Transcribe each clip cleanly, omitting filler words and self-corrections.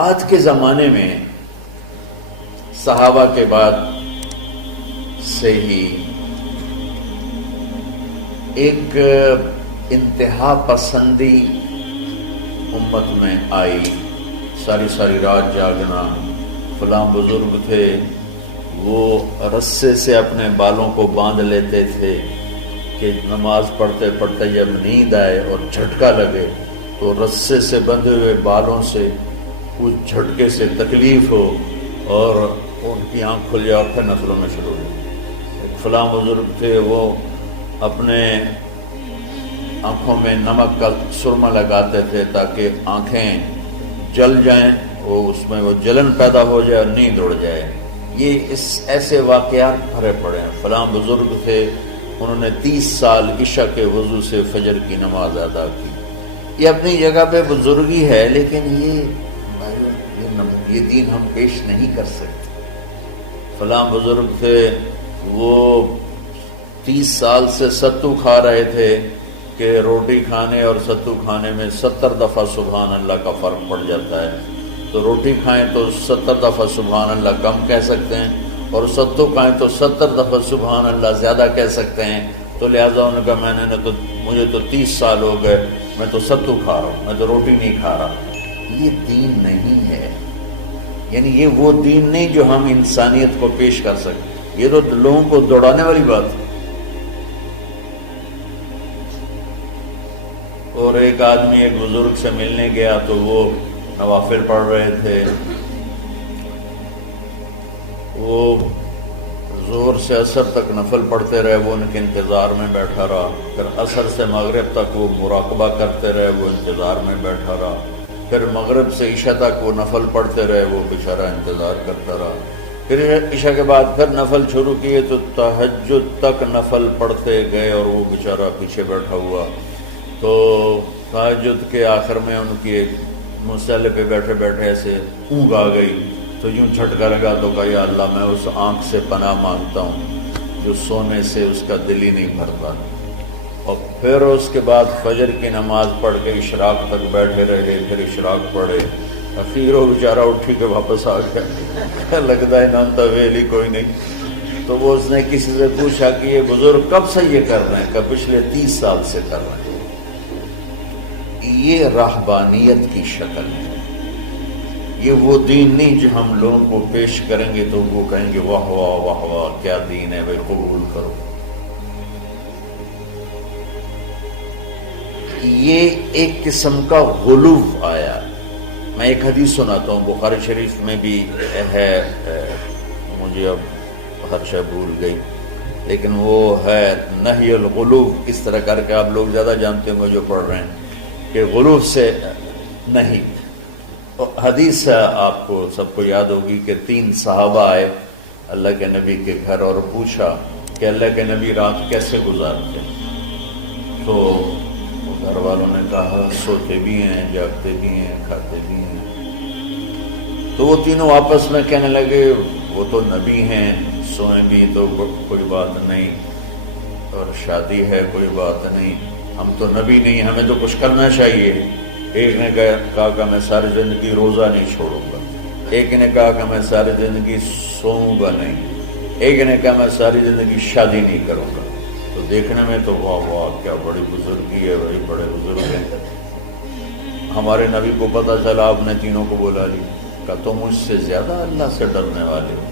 بعد کے زمانے میں صحابہ کے بعد سے ہی ایک انتہا پسندی امت میں آئی، ساری رات جاگنا۔ فلاں بزرگ تھے، وہ رسے سے اپنے بالوں کو باندھ لیتے تھے کہ نماز پڑھتے پڑھتے جب نیند آئے اور جھٹکا لگے تو رسے سے بندھے ہوئے بالوں سے اس جھٹکے سے تکلیف ہو اور ان کی آنکھ کھل جائے اور پھر نفلوں میں شروع ہو۔ ایک فلاں بزرگ تھے، وہ اپنے آنکھوں میں نمک کا سرما لگاتے تھے تاکہ آنکھیں جل جائیں، اس میں وہ جلن پیدا ہو جائے اور نیند اڑ جائے۔ یہ ایسے واقعات بھرے پڑے ہیں۔ فلاں بزرگ تھے، انہوں نے 30 سال عشاء کے وضو سے فجر کی نماز ادا کی۔ یہ اپنی جگہ پہ بزرگی ہے، لیکن یہ دین ہم پیش نہیں کر سکتے۔ فلاں بزرگ تھے، وہ 30 سال سے ستو کھا رہے تھے کہ روٹی کھانے اور ستو کھانے میں 70 دفعہ سبحان اللہ کا فرق پڑ جاتا ہے۔ تو روٹی کھائیں تو 70 دفعہ سبحان اللہ کم کہہ سکتے ہیں، اور ستو کھائیں تو 70 دفعہ سبحان اللہ زیادہ کہہ سکتے ہیں۔ تو لہٰذا انہوں نے کہا مجھے تو 30 سال ہو گئے، میں تو ستو کھا رہا ہوں، میں تو روٹی نہیں کھا رہا۔ یہ دین نہیں ہے، یعنی یہ وہ دین نہیں جو ہم انسانیت کو پیش کر سکتے۔ یہ تو لوگوں کو دوڑانے والی بات ہے۔ اور ایک آدمی ایک بزرگ سے ملنے گیا تو وہ نوافل پڑھ رہے تھے، وہ زور سے عصر تک نفل پڑھتے رہے، وہ ان کے انتظار میں بیٹھا رہا۔ پھر عصر سے مغرب تک وہ مراقبہ کرتے رہے، وہ انتظار میں بیٹھا رہا۔ پھر مغرب سے عشاء تک وہ نفل پڑھتے رہے، وہ بیچارہ انتظار کرتا رہا۔ پھر عشاء کے بعد پھر نفل شروع کیے تو تہجد تک نفل پڑھتے گئے اور وہ بیچارہ پیچھے بیٹھا ہوا۔ تو تہجد کے آخر میں ان کی ایک مصلی پہ بیٹھے بیٹھے ایسے اونگ آ گئی، تو یوں جھٹکا لگا تو کہا یا اللہ میں اس آنکھ سے پناہ مانگتا ہوں جو سونے سے اس کا دل ہی نہیں بھرتا۔ اور پھر اس کے بعد فجر کی نماز پڑھ کے اشراق تک بیٹھے رہے، پھر اشراق پڑھے، اخیر وہ بیچارہ اٹھی کے واپس آ گیا۔ لگتا ہے نام تو ویلی کوئی نہیں۔ تو وہ اس نے کسی سے پوچھا کہ یہ بزرگ کب سے یہ کر رہے ہیں؟ کہ پچھلے 30 سال سے کر رہے ہیں۔ یہ راہبانیت کی شکل ہے، یہ وہ دین نہیں جو ہم لوگوں کو پیش کریں گے تو وہ کہیں گے واہ واہ واہ واہ کیا دین ہے بھائی، قبول کرو۔ یہ ایک قسم کا غلو آیا۔ میں ایک حدیث سناتا ہوں، بخاری شریف میں بھی ہے، مجھے اب ہر شے بھول گئی، لیکن وہ ہے نہی الغلو، اس طرح کر کے آپ لوگ زیادہ جانتے ہوں جو پڑھ رہے ہیں کہ غلو سے نہیں۔ حدیث آپ کو سب کو یاد ہوگی کہ 3 صحابہ آئے اللہ کے نبی کے گھر اور پوچھا کہ اللہ کے نبی رات کیسے گزارتے؟ تو گھر والوں نے کہا سوتے بھی ہیں، جاگتے بھی ہیں، کھاتے بھی ہیں۔ تو وہ تینوں آپس میں کہنے لگے وہ تو نبی ہیں، سوئیں بھی تو کوئی بات نہیں، اور شادی ہے کوئی بات نہیں، ہم تو نبی نہیں، ہمیں تو کچھ کرنا چاہیے۔ ایک نے کہا کہ میں ساری زندگی روزہ نہیں چھوڑوں گا، ایک نے کہا کہ میں ساری زندگی سوؤں گا نہیں، ایک نے کہا میں ساری زندگی شادی نہیں کروں گا۔ تو دیکھنے میں تو واہ واہ کیا بڑی بزرگی ہے بھائی، بڑے بزرگ ہیں۔ ہمارے نبی کو پتہ چلا، آپ نے تینوں کو بولا لیا کہ تم مجھ سے زیادہ اللہ سے ڈرنے والے ہو،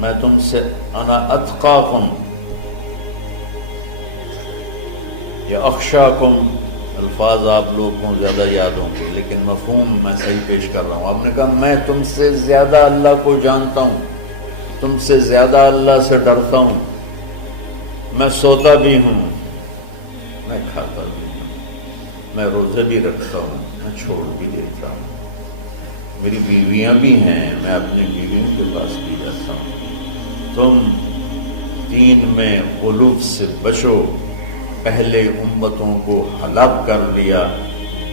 میں تم سے انا اتقاکم یا اخشاکم، الفاظ آپ لوگوں کو زیادہ یاد ہوں گے لیکن مفہوم میں صحیح پیش کر رہا ہوں۔ آپ نے کہا میں تم سے زیادہ اللہ کو جانتا ہوں، تم سے زیادہ اللہ سے ڈرتا ہوں، میں سوتا بھی ہوں، میں کھاتا بھی ہوں، میں روزے بھی رکھتا ہوں، میں چھوڑ بھی دیتا ہوں، میری بیویاں بھی ہیں، میں اپنی بیویوں کے پاس بھی جاتا ہوں۔ تم دین میں غلو سے بچو، پہلے امتوں کو ہلاک کر لیا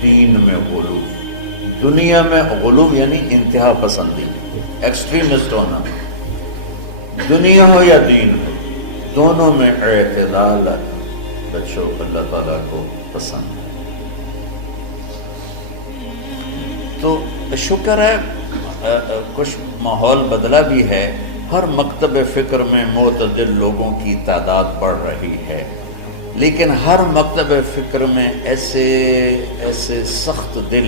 دین میں غلو۔ دنیا میں غلو یعنی انتہا پسندی، ایکسٹریمسٹ ہونا، دنیا ہو یا دین ہو، دونوں میں اعتدال بچو، اللہ تعالیٰ کو پسند ہے۔ تو شکر ہے کچھ ماحول بدلا بھی ہے، ہر مکتب فکر میں معتدل لوگوں کی تعداد بڑھ رہی ہے، لیکن ہر مکتب فکر میں ایسے سخت دل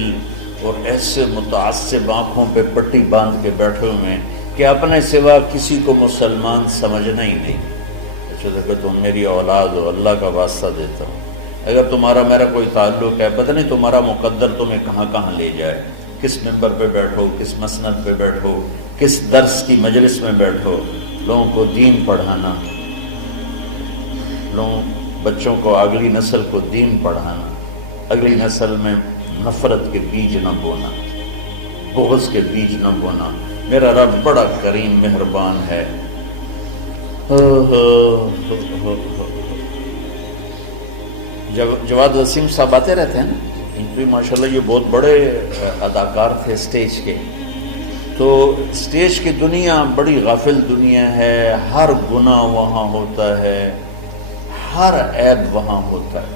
اور ایسے متعصب آنکھوں پہ پٹی باندھ کے بیٹھے ہوئے ہیں کہ اپنے سوا کسی کو مسلمان سمجھنا ہی نہیں۔ اچھا دیکھو تم میری اولاد ہو، اللہ کا واسطہ دیتا ہوں، اگر تمہارا میرا کوئی تعلق ہے، پتہ نہیں تمہارا مقدر تمہیں کہاں کہاں لے جائے، کس ممبر پہ بیٹھو، کس مسند پہ بیٹھو، کس درس کی مجلس میں بیٹھو، لوگوں کو دین پڑھانا، بچوں کو، اگلی نسل کو دین پڑھانا، اگلی نسل میں نفرت کے بیج نہ بونا، بغض کے بیج نہ بونا۔ میرا رب بڑا کریم مہربان ہے۔ جواد وسیم صاحب آتے رہتے ہیں نا، ان بھی ماشاءاللہ یہ بہت بڑے اداکار تھے اسٹیج کے، تو اسٹیج کی دنیا بڑی غافل دنیا ہے، ہر گناہ وہاں ہوتا ہے، ہر عیب وہاں ہوتا ہے۔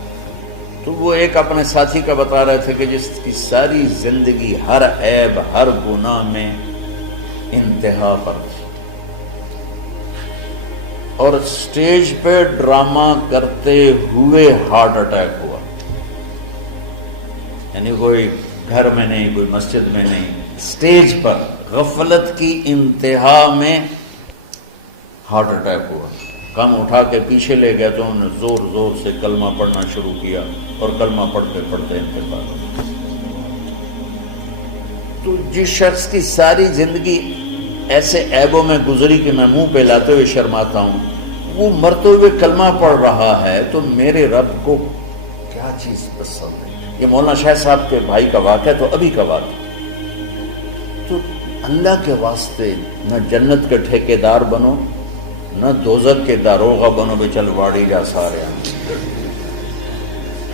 تو وہ ایک اپنے ساتھی کا بتا رہے تھے کہ جس کی ساری زندگی ہر عیب ہر گناہ میں انتہا پر تھی، اور اسٹیج پہ ڈرامہ کرتے ہوئے ہارٹ اٹیک ہوا، یعنی کوئی گھر میں نہیں، کوئی مسجد میں نہیں، اسٹیج پر غفلت کی انتہا میں ہارٹ اٹیک ہوا۔ کم اٹھا کے پیچھے لے گئے تو انہوں نے زور زور سے کلمہ پڑھنا شروع کیا، اور کلمہ پڑھتے پڑھتے انتقال ہوا۔ تو جس شخص کی ساری زندگی ایسے عیبوں میں گزری کہ میں منہ پہ لاتے ہوئے شرماتا ہوں، وہ مرتے ہوئے کلمہ پڑھ رہا ہے، تو میرے رب کو کیا چیز پسند ہے؟ یہ مولانا شاہ صاحب کے بھائی کا واقعہ تو ابھی کا واقعہ۔ تو اللہ کے واسطے نہ جنت کے ٹھیکیدار بنو، نہ دوزخ کے داروغہ بنو بے چل واڑی جا سارے۔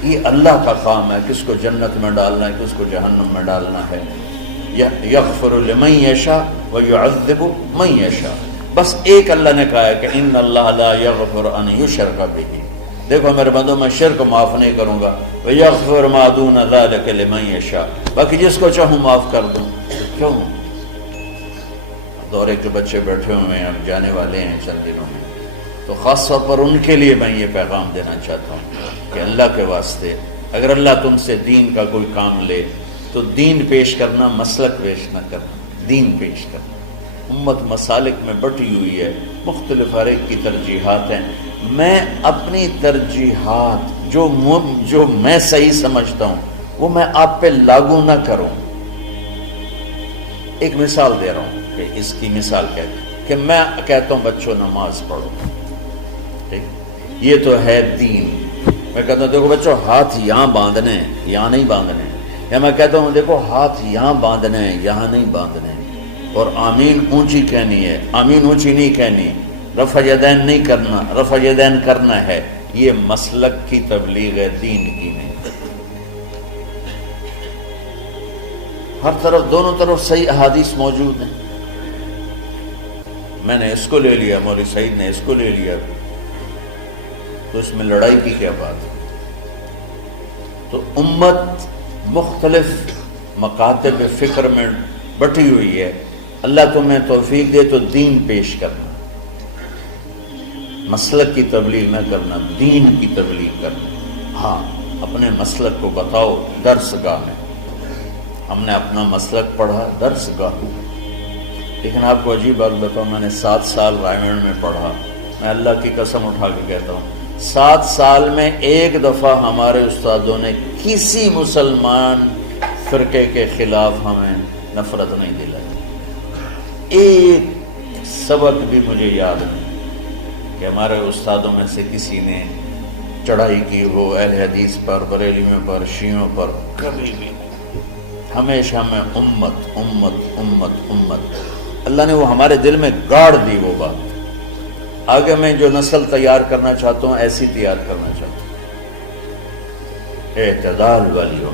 یہ اللہ کا کام ہے، کس کو جنت میں ڈالنا ہے، کس کو جہنم میں ڈالنا ہے۔ یغفر لمن یشاء ویعذب من یشاء، بس ایک اللہ نے کہا ہے کہ ان اللہ لا یغفر ان یشرک بہ، دیکھو میرے بندوں میں شرک معاف نہیں کروں گا، ویغفر ما دون ذلک لمن یشاء، باقی جس کو چاہوں معاف کر دوں۔ کیوں؟ دورے کے بچے بیٹھے ہوئے ہیں، اب جانے والے ہیں چند دنوں میں، تو خاص طور پر ان کے لیے میں یہ پیغام دینا چاہتا ہوں کہ اللہ کے واسطے اگر اللہ تم سے دین کا کوئی کام لے تو دین پیش کرنا، مسلک پیش نہ کرنا، دین پیش کرنا۔ امت مسالک میں بٹی ہوئی ہے، مختلف ہر ایک کی ترجیحات ہیں، میں اپنی ترجیحات جو میں صحیح سمجھتا ہوں وہ میں آپ پہ لاگو نہ کروں۔ ایک مثال دے رہا ہوں کہ اس کی مثال کیا ہے کہ میں کہتا ہوں بچوں نماز پڑھو، ٹھیک، یہ تو ہے دین۔ میں کہتا ہوں دیکھو بچوں ہاتھ یہاں باندھنے ہیں، یہاں نہیں باندھنے ہیں، یا میں کہتا ہوں دیکھو ہاتھ یہاں باندھنے ہیں، یہاں نہیں باندھنے ہیں، اور آمین اونچی کہنی ہے، آمین اونچی نہیں کہنی، رفع یدین نہیں کرنا، رفع یدین کرنا ہے۔ یہ مسلک کی تبلیغ ہے، دین کی نہیں۔ ہر طرف دونوں طرف صحیح احادیث موجود ہیں، میں نے اس کو لے لیا، مولوی سعید نے اس کو لے لیا، تو اس میں لڑائی کی کیا بات ہے؟ تو امت مختلف مکاتب فکر میں بٹی ہوئی ہے، اللہ تمہیں توفیق دے تو دین پیش کرنا، مسلک کی تبلیغ نہ کرنا، دین کی تبلیغ کرنا۔ ہاں اپنے مسلک کو بتاؤ درس گاہ میں، ہم نے اپنا مسلک پڑھا درس گاہ، لیکن آپ کو عجیب بات بتاؤں، میں نے 7 سال رائمنڈ میں پڑھا، میں اللہ کی قسم اٹھا کے کہتا ہوں 7 سال میں ایک دفعہ ہمارے استادوں نے کسی مسلمان فرقے کے خلاف ہمیں نفرت نہیں دلائی، ایک سبق بھی مجھے یاد نہیں کہ ہمارے استادوں میں سے کسی نے چڑھائی کی ہو اہل حدیث پر، بریلیوں پر، شیعوں پر، کبھی بھی نہیں۔ ہمیشہ میں امت امت امت امت، اللہ نے وہ ہمارے دل میں گاڑ دی وہ بات۔ آگے میں جو نسل تیار کرنا چاہتا ہوں ایسی تیار کرنا چاہتا ہوں، اعتدال والی ہو۔